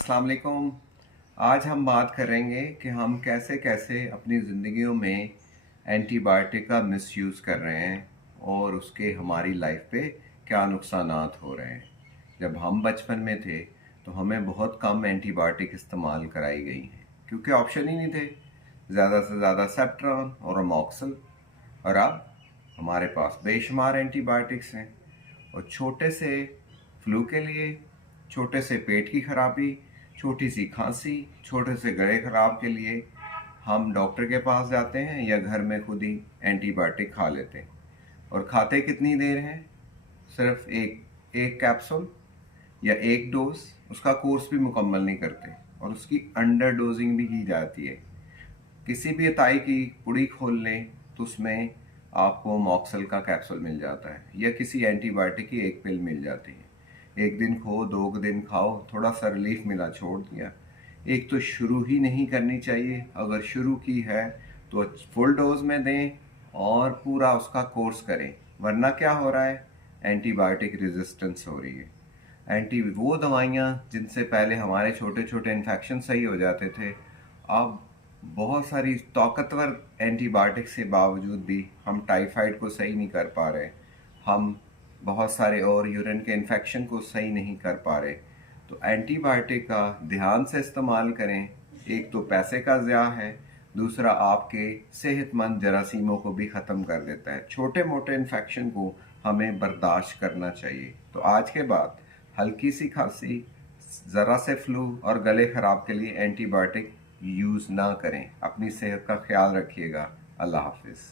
अस्सलाम वालेकुम। आज हम बात करेंगे कि हम कैसे कैसे अपनी ज़िंदगियों में एंटीबायोटिक का मिसयूज़ कर रहे हैं और उसके हमारी लाइफ पे क्या नुकसानात हो रहे हैं। जब हम बचपन में थे तो हमें बहुत कम एंटीबायोटिक इस्तेमाल कराई गई हैं क्योंकि ऑप्शन ही नहीं थे। ज़्यादा से ज़्यादा सेप्ट्रॉन और अमॉक्सिल, और अब हमारे पास बेशुमार एंटीबायोटिक्स हैं। और छोटे से फ्लू के लिए, छोटे से पेट की खराबी, छोटी सी खांसी, छोटे से गले खराब के लिए हम डॉक्टर के पास जाते हैं या घर में खुद ही एंटीबायोटिक खा लेते हैं। और खाते कितनी देर हैं? सिर्फ एक एक कैप्सूल या एक डोज। उसका कोर्स भी मुकम्मल नहीं करते और उसकी अंडर डोजिंग भी की जाती है। किसी भी अताई की पुड़ी खोल लें तो उसमें आपको मॉक्सल का कैप्सूल मिल जाता है या किसी एंटीबायोटिक की एक पिल मिल जाती है। एक दिन खो, 2 दिन खाओ, थोड़ा सा रिलीफ मिला, छोड़ दिया। एक तो शुरू ही नहीं करनी चाहिए, अगर शुरू की है तो फुल डोज में दें और पूरा उसका कोर्स करें। वरना क्या हो रहा है? एंटीबायोटिक रेजिस्टेंस हो रही है। वो दवाइयाँ जिनसे पहले हमारे छोटे छोटे इन्फेक्शन सही हो जाते थे, अब बहुत सारी ताकतवर एंटीबायोटिक्स के बावजूद भी हम टाइफाइड को सही नहीं कर पा रहे। हम बहुत सारे और यूरिन के इन्फेक्शन को सही नहीं कर पा रहे। तो एंटीबायोटिक का ध्यान से इस्तेमाल करें। एक तो पैसे का ज़िया है, दूसरा आपके सेहतमंद जरासीमों को भी ख़त्म कर देता है। छोटे मोटे इन्फेक्शन को हमें बर्दाश्त करना चाहिए। तो आज के बाद हल्की सी खांसी, ज़रा से फ्लू और गले ख़राब के लिए एंटीबायोटिक यूज़ ना करें। अपनी सेहत का ख्याल रखिएगा। अल्लाह हाफिज़।